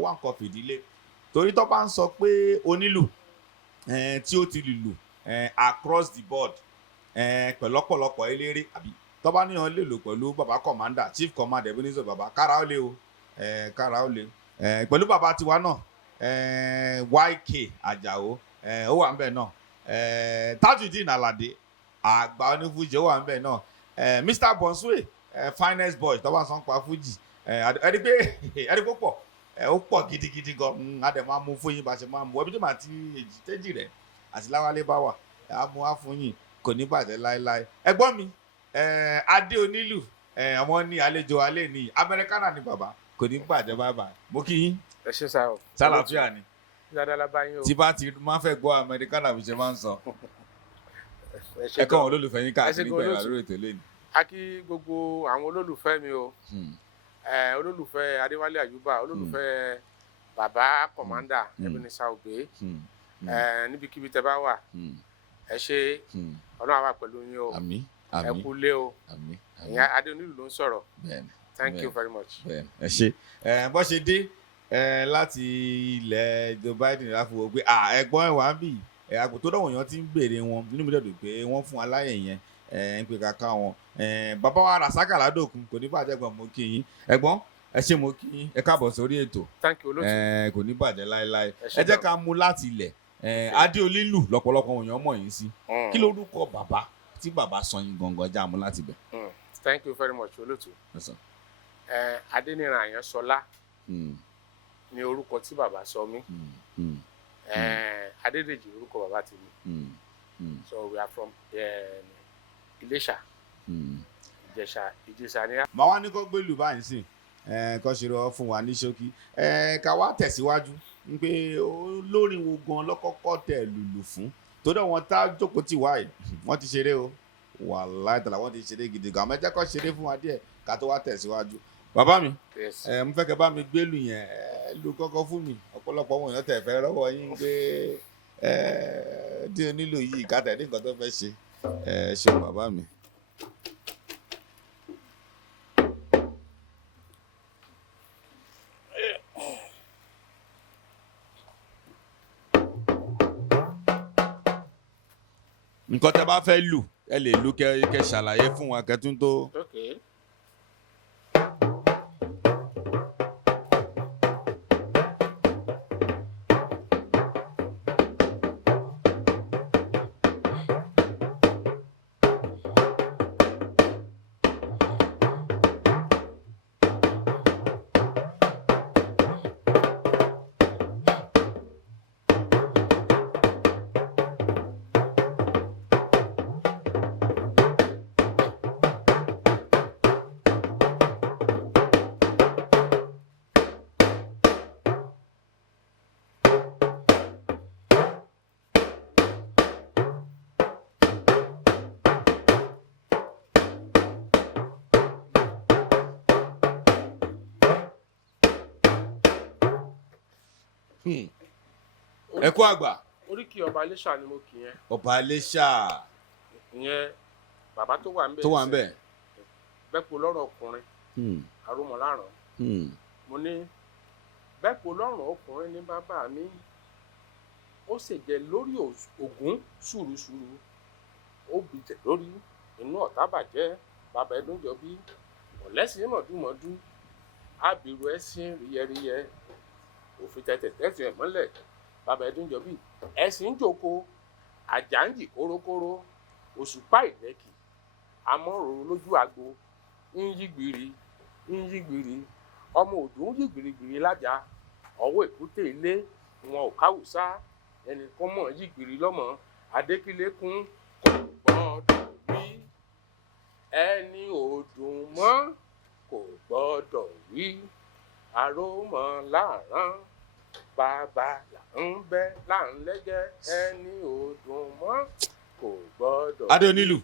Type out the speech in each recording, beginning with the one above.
wá nǹkan fìdílé torí tó bá ń sọ pé onílù tí ó ti lùlù across the board pẹ̀lú ọ̀pọ̀lọpọ̀ eléré àbí tó bá níyàn lè lò pẹ̀lú baba commander chief commander Ebenezer baba kára ó lé o kára ó lé pẹ̀lú baba tiwa náà YK Àjàó ó wà ńbẹ̀ náà Tajudeen Alade àgbà onífújì ó wà ńbẹ̀ náà Mr Bonsue finest boy tó bá sọ ń pa Fuji ẹni pé pọ̀ ó pọ̀ gidigidi gan a dẹ̀ máa mú fún yín bá ṣe máa mú ẹbí tó máa ti èjì rẹ̀ àti láwálé bá wà á mú wá fún yín kò ní bàjẹ́ láéláé. ẹ̀gbọ́n mi Ade Onilu àwọn ní àlejò alẹ́ ní amẹ́ríkánà ní bàbá kò ní bàjẹ́ bàbá mo kí yín. ẹ ṣe sá o. sálàáfíà ni. dáadáa la bá yín o. tí bá ti máa fẹ́ gbọ́ amẹ́ríkánà bí ṣe máa ń sọ. ẹ kọ́ àwọn olólùfẹ́ yín káàkiri gbẹ̀rẹ̀ lórí ètò lẹ́nu. a kí gbogbo àwọn olólùfẹ́ mi o. olólùfẹ́ Adewale Ayuba olólùfẹ́ bàbá kọ̀mándà Ebenezer Obey níbikíbi tẹ́ bá wà ẹ ṣe Ọlọ́run á wà pẹ̀lú yín o ẹ kú lé o ìyẹn Ade Onilu ló ń sọ̀rọ̀ thank you very much. ẹ ṣe bó ṣe dé láti ilẹ̀ Joe Biden láfiwọ́ pé ẹ̀gbọ́n ẹ̀ wá ń bì àgbò tó dọ̀wọ̀ yẹn ti ń béèrè wọn nínú mi dọ̀dọ̀ pé wọ́n fún aláyè yẹn ń pè kàkà wọn bàbá wa Rasaka Ládòkun kò ní bàjẹ́ gbọ̀n mo kí yín ẹ̀gbọ́n ẹ ṣé mo kí yín ẹ káàbọ̀ sórí ètò thank you olóòtú kò ní bàjẹ́ láéláé ẹ jẹ́ ká mú láti ilẹ̀ Ade Onilu lọ́pọ̀lọpọ̀ èèyàn mọ̀ yín sí kí lórúkọ bàbá tí bàbá sọ yín gangan já mú láti bẹ̀. thank you very much olóòtú Adéníran Àyànṣọlá ni orúkọ tí bàbá sọ mí Adédèjì orúkọ bàbá ti mí so we are from Iléṣà Ìjẹ̀ṣà ni. màá wá ní kó gbé lù báyìí sí kó ṣe rọ fún wa ní ṣókí ká wá tẹ̀síwájú pé olórin wo gan lọ́kọ́kọ́ tẹ̀ lùlù fún tó dẹ̀ wọ́n tá jókòó tì wá yìí wọ́n ti ṣeré o wàláhì tàlà wọ́n ti ṣeré gidi gan àmọ́ ẹ jẹ́ kó ṣeré fún wa díẹ̀ ká tó wá tẹ̀síwájú. bàbá mi mo fẹ́ kẹ́ bá mi gbé lù yẹn lù kọ́kọ́ fún mi ọ̀pọ̀lọpọ̀ wọn èèyàn tẹ̀ fẹ́ rọ́wọ́ yín pé Ade Onilu yìí kátà ní nǹkan tó fẹ́ ṣe ṣe bàbá mi. nǹkan tẹ́ bá fẹ́ lù ẹ lè lù kẹ́ ṣàlàyé fún wa kẹ́tún tó. Okay. ẹ kú àgbà. oríkì ọba Iléṣà ni mo kì yẹn. ọba Iléṣà. ìyẹn bàbá tó wà ń bẹ̀. tó wà ń bẹ̀. bẹ́pò lọ́rọ̀ ọkùnrin àrùmọ̀láràn. mo ní bẹ́pò lọ́rọ̀ ọkùnrin ní bàbá mi ó ṣèjẹ lórí ògún ṣùrùṣùrù ó bìtẹ̀ lórí inú ọ̀tá bàjẹ́ bàbá ẹdún jọ bí ọ̀lẹ́sìn mọ̀dúmọ̀dú àbírú ẹ̀sìn ríyẹríyẹ òfin tẹ̀tẹ̀tẹ̀sì ẹ̀ mọ́lẹ̀ bàbá ẹdún jọ bí ẹ̀sìn jòkó àjàǹjì kórókóró òṣùpá ìdẹ́kì amọ́ròrò lójú àgbo ń yí gbìrì ọmọ òdù ń yí gbìrìgbìrì lájà ọwọ́ èkúté ilé wọn ò káwùsá ẹnìkan mọ̀ yí gbìrì lọ́mọ adékílékún kò gbọ́dọ̀ wí ẹni òdùn mọ́ kò gbọ́dọ̀ wí àròmọ láàrán bàbá là ń bẹ là ń lẹ́jẹ́ ẹni òdùn mọ́ kò gbọ́dọ̀. Ade Onilu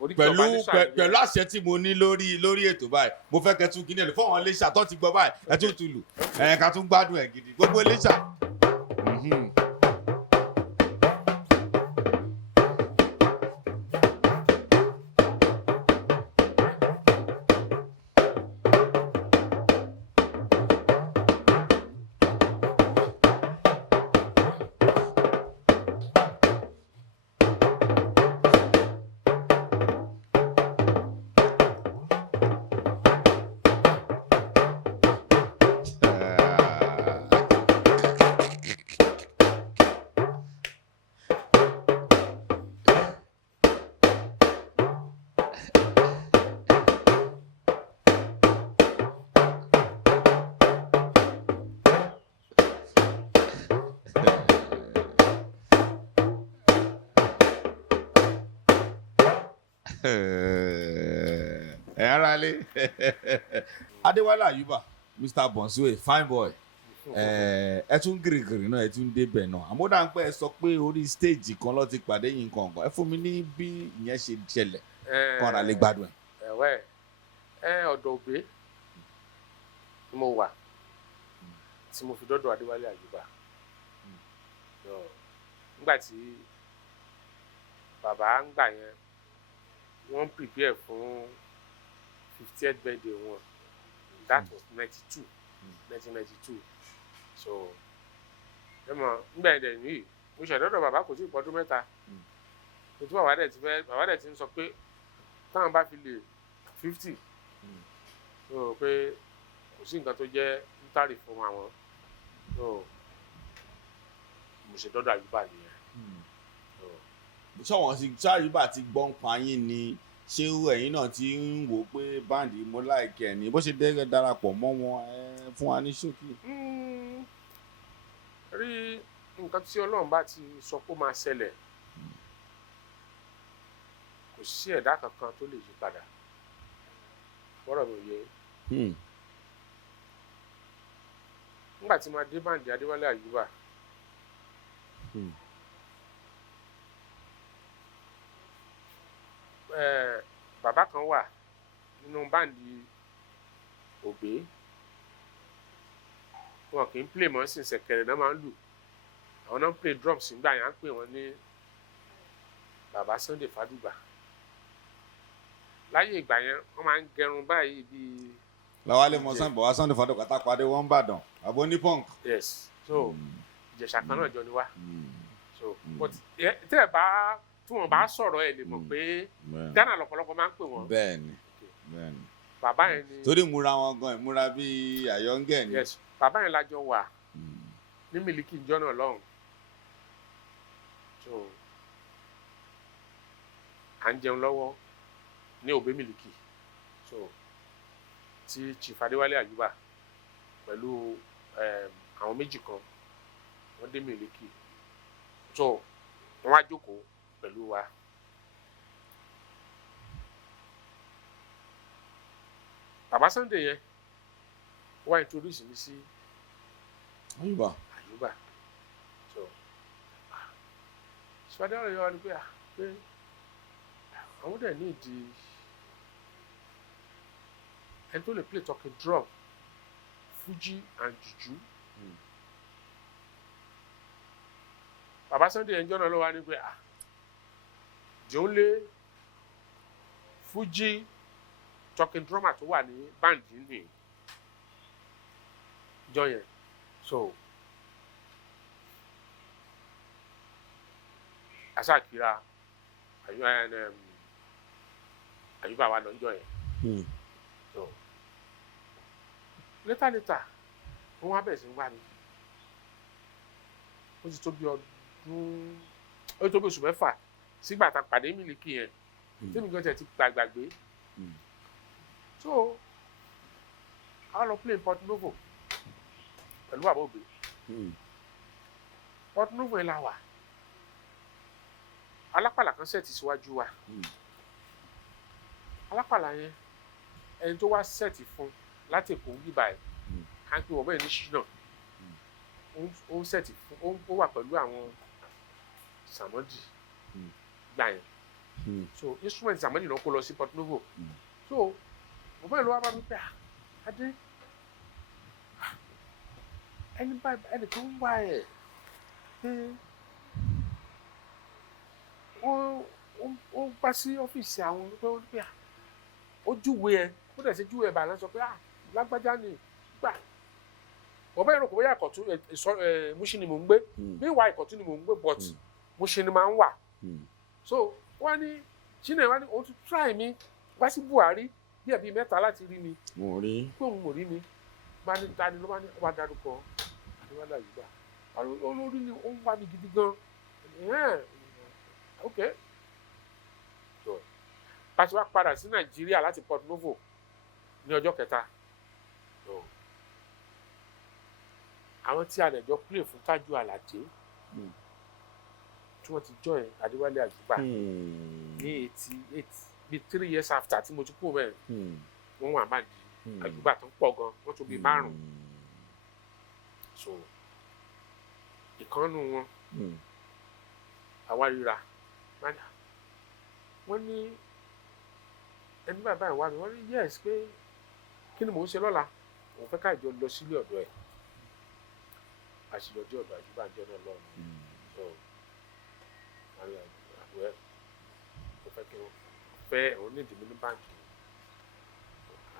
oríkì ọba ní sàn yẹn. pẹ̀lú àṣẹ tí mo ní lórí ètò báyìí mo fẹ́ kẹ́ tún kíní ẹ̀ lò fún àwọn iléeṣẹ́ àtọ́ ti gbọ́ báyìí ẹ tún tún lù ká tún gbádùn ẹ̀ gidi gbogbo iléeṣẹ́. Ara lé Adewale Ayuba Mr. Bonsuwe fine boy ẹ tún gírígírí náà ẹ tún débẹ̀ náà àmọ́dá ń pẹ́ ẹ sọ pé orí stage kan ló ti pàdé yín kankan ẹ fún mi ní bí ìyẹn ṣe ṣẹlẹ̀ kan ra lè gbádùn ẹ̀. ọ̀dọ̀ òbí ni mo wà tí mo fi dọ́dọ̀ Adewale Ayuba nígbà tí bàbá ń gbà yẹn wọ́n prepare fún 50th birthday wọn that was 1992 so ẹ mọ̀ nígbà yẹn dẹ̀ nìyí mo ṣàdọ́dọ̀ bàbá kò sí ìpọ́dún mẹ́ta ètò bàbá dẹ̀ ti ń sọ pé táwọn bá fi lè 50 so pé kò sí nǹkan tó jẹ́ ntàrí fún àwọn so mo ṣèdọ́dọ̀ Ayuba nìyẹn. ṣọwọ́n sí Ayuba ti gbọ́n pa yín ni ṣé ẹ̀yin náà ti ń wò pé báǹdì mo láìkẹ́ ni bó ṣe dẹ́gẹ́ darapọ̀ mọ́ wọn fún wa ní ṣókí. rí nǹkan tí Ọlọ́run bá ti sọ pé ó máa ṣẹlẹ̀ kò sí ẹ̀dá kankan tó lè yí padà bọ́rọ̀ mi ò yé. nígbà tí máa dé báǹdì Adewale Ayuba bàbá kan wà nínú báǹdì ògbé wọn kì í play mọ́ sí ṣẹ̀kẹ̀rẹ̀ náà máa ń lù àwọn náà ń play drums nígbà yẹn á pè wọ́n ní bàbá Sunday Fadugba láyé ìgbà yẹn wọ́n máa ń gẹrun báyìí bíi. Lawale mọ̀sán bọ̀ wá Sunday Fadugba tá pàdé wọn bàdàn àbọ̀ ní punk. Yes so Ìjẹ̀ṣà kan náà jọ ni wá so but tẹ́ ẹ bá tí wọ́n bá sọ̀rọ̀ ẹ̀ lè mọ̀ pé Ghana lọ́pọ̀lọpọ̀ máa ń pè wọ́n. bẹ́ẹ̀ni. bàbá yẹn ni. torí ìmúra wọn gan ìmúra bíi àyọǹgẹ ni. yes bàbá yẹn lájọ wà ní Miliki ìjọ náà lọ́hùn so à ń jẹun lọ́wọ́ ní Obey Miliki so tí Chief Adewale Ayuba pẹ̀lú àwọn méjì kan wọ́n dé Miliki so wọ́n wá jókòó pẹ̀lú wa. Bàbá Sunday yẹn wá introduce mi sí Ayuba so Chief Adewale yọ wá ní pé àwọn dẹ̀ ní ìdí ẹni tó lè play talking drum Fuji and juju. Bàbá Sunday yẹn jọ́nà ló wá ní pé jòun lé Fuji talking drummer tó wà ní báǹdì ní ìjọ yẹn so aṣáàkìrà Ayuba wà lọ́jọ́ yẹn so later wọ́n wá bẹ̀rẹ̀ sí wá mi ó ti tó bí ọdún ó tó bí oṣù mẹ́fà sígbà tá a pàdé Miliki yẹn tí mi gan tẹ̀ ti gbàgbé so a lọ play Port Novo pẹ̀lú bàbá òbí Port Novo yẹn la wà alápàlà kan sẹ́ẹ̀tì síwájú wa alápàlà yẹn ẹni tó wá sẹ́ẹ̀tì fún láti Èkó bíbá ẹ̀ à ń pè wọ́n bẹ́ẹ̀ ní ṣínà ó sẹ́ẹ̀tì fún ó wà pẹ̀lú àwọn Sàmọ́dì gbà yẹn so instrument àmọ́ ìnáwó kó lọ sí Porto Novo so bàbá yẹn ló wá bá mi pé Adé ẹni tó ń wá ẹ̀ ó gbá sí ọ́fíìsì àwọn pé ó pé ó júwe ẹ ó dẹ̀ ṣe júwe ẹ bàálẹ̀ sọ pé lágbájá ni gbà bàbá yẹn rò pé bóyá Ìkọ̀tún Mushin ni mò ń gbé bí ìwà Ìkọ̀tún ni mò ń gbé but Mushin ni máa ń wà so wọ́n ní Chineke wá ní òun ti try mi wá sí Buhari bí ẹ̀bí mẹ́ta láti rí mi pé òun ò rí mi bá ní ta ni ló bá ní ọba dárúkọ Adewale Ayuba olórí ni ó ń wá mi gidi gan ok so pàṣẹ wá padà sí Nàìjíríà láti Porto Novo ní ọjọ́ kẹta so àwọn tí a lè jọ play fún Tájú Àlàdé tí wọ́n ti join Adewale Ayuba ní 88 bí 3 years after tí mo ti kú mẹ́rin wọ́n wà máa di Ayuba tó ń pọ̀ gan wọ́n tó bí 5 so ìkànnù wọn àwa ríra wọ́n ní ẹni bàbá ẹ̀ wá mi wọ́n ní yes pé kí ni mò ń ṣe lọ́la òun fẹ́ ká ìjọ lọ sílé ọ̀dọ̀ ẹ̀ àṣìlọ́dí ọ̀dọ̀ Ayuba ń jẹ́ náà lọ́rùn so àwẹ̀ kò fẹ́ kí wọ́n fẹ́ òun ní ìdìbò ní báńkì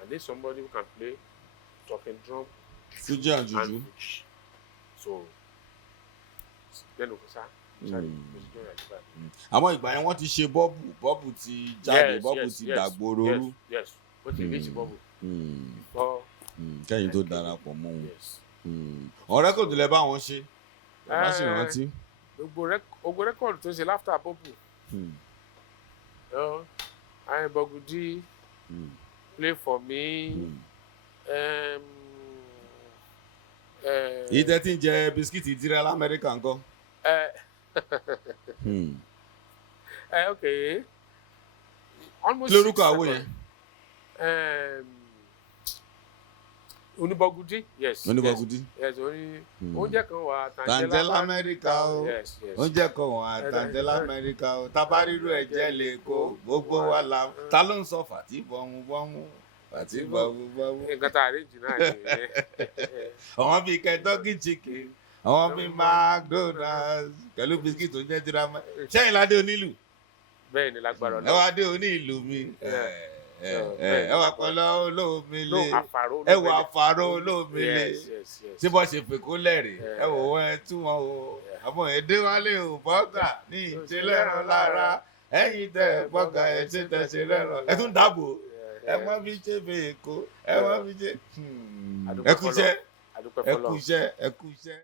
I need somebody who can play talking drum Fuji and juju so lẹ́nu kò sá àmọ́ ìgbà yẹn wọ́n ti ṣe bọ́ọ̀bù ti jáde bọ́ọ̀bù ti dàgbòrò rú ó ti reach bọ́ọ̀bù kẹ́yìn tó darapọ̀ mọ́ wọn ọ̀rẹ́ kò dùlẹ̀ bá wọn ṣe bá sì rántí. gbogbo rẹ́kọ̀dù tó ṣe láfta bọ́ọ̀bù Ayinbogudi play for me èyí tẹ́ tí ń jẹ bisikíìtì tirẹ̀ lamẹ́ríkà ńkọ́. Okay. Almost. Lórúkọ àwo yẹn. Onibogudi, yes. Onibogudi. Yes, oúnjẹ kan wà Tàǹjẹ́lá Amẹ́ríkà o. Yes. Oúnjẹ kan wà Tàǹjẹ́lá Amẹ́ríkà o. Tabariru ẹ̀jẹ̀ lè kó gbogbo wa la. Ta ló ń sọ fàtí bọ́mú? Fàtí bọ́mú. Nǹkan tá a rí jù náà ni. Àwọn bíi Kentucky chicken. Àwọn bíi McDonald's pẹ̀lú bisikíìtì tó ń jẹ́ tirama. Ṣẹ́yìn ládé onílù. Bẹ́ẹ̀ ni lágbára Ọlọ́run. Ẹ wá dé onílù mi. Ẹ wà pẹ̀lú olómìnira. Ẹ wà àfàrò olómìnira. Tí bọ́ ṣe fèkó lẹ́rìí. Ẹ wò wọ́n ẹ tú wọn o. Àmọ́ Adewale ò bọ́gà ní ìṣẹlẹ́rán lára. Ẹ̀yin tẹ bọ́gà ẹ̀ ṣe tẹ̀ ṣe lẹ́rán. Ẹ tún dáàbò. Ẹ mọ bí ṣe fèkó. Ẹ mọ bí ṣe. Ẹ kú iṣẹ́. Ẹ kú iṣẹ́.